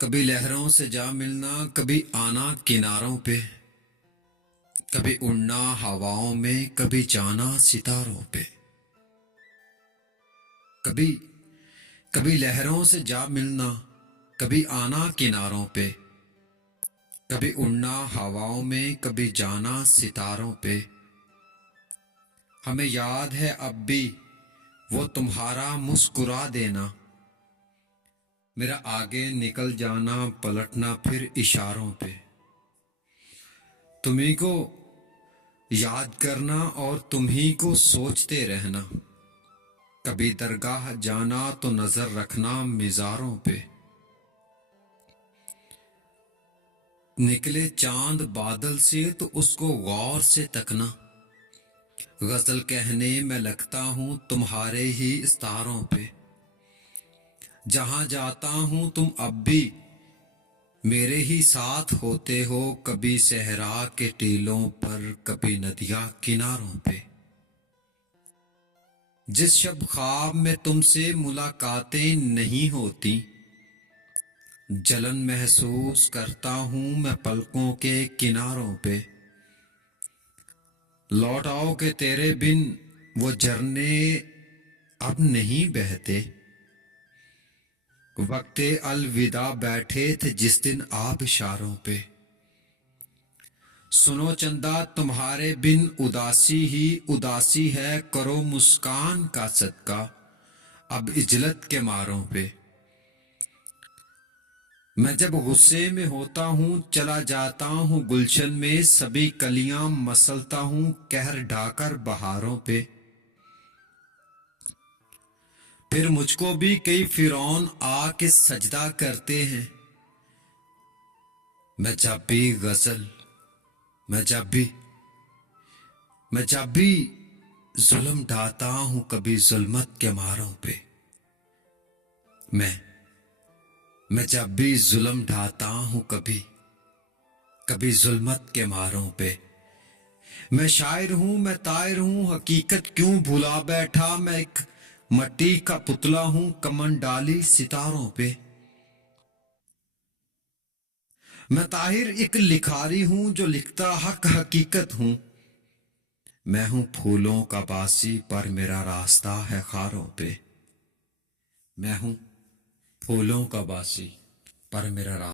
کبھی لہروں سے جا ملنا، کبھی آنا کناروں پہ، کبھی اڑنا ہواؤں میں، کبھی جانا ستاروں پہ۔ کبھی کبھی لہروں سے جا ملنا، کبھی آنا کناروں پہ، کبھی اڑنا ہواؤں میں، کبھی جانا ستاروں پہ۔ ہمیں یاد ہے اب بھی وہ تمہارا مسکرا دینا، میرا آگے نکل جانا، پلٹنا پھر اشاروں پہ۔ تمہیں کو یاد کرنا اور تمہیں کو سوچتے رہنا، کبھی درگاہ جانا تو نظر رکھنا مزاروں پہ۔ نکلے چاند بادل سے تو اس کو غور سے تکنا، غزل کہنے میں لگتا ہوں تمہارے ہی ستاروں پہ۔ جہاں جاتا ہوں تم اب بھی میرے ہی ساتھ ہوتے ہو، کبھی صحرا کے ٹیلوں پر، کبھی ندیاں کناروں پہ۔ جس شب خواب میں تم سے ملاقاتیں نہیں ہوتی، جلن محسوس کرتا ہوں میں پلکوں کے کناروں پہ۔ لوٹ آؤ کہ تیرے بن وہ جھرنے اب نہیں بہتے، وقت الوداع بیٹھے تھے جس دن آبشاروں پہ۔ سنو چندا تمہارے بن اداسی ہی اداسی ہے، کرو مسکان کا صدقہ اب اجلت کے ماروں پہ۔ میں جب غصے میں ہوتا ہوں چلا جاتا ہوں گلشن میں، سبھی کلیاں مسلتا ہوں قہر ڈھا کر بہاروں پہ۔ پھر مجھ کو بھی کئی فرعون آ کے سجدہ کرتے ہیں، میں جب بھی ظلم ڈھاتا ہوں کبھی ظلمت کے ماروں پہ۔ میں جب بھی ظلم ڈھاتا ہوں کبھی ظلمت کے ماروں پہ۔ میں شاعر ہوں، میں طائر ہوں، حقیقت کیوں بھلا بیٹھا، میں ایک مٹی کا پتلا ہوں کمن ڈالی ستاروں پہ۔ میں طاہر ایک لکھاری ہوں جو لکھتا حق حقیقت ہوں، میں ہوں پھولوں کا باسی پر میرا راستہ ہے خاروں پہ۔ میں ہوں پھولوں کا باسی پر میرا راستہ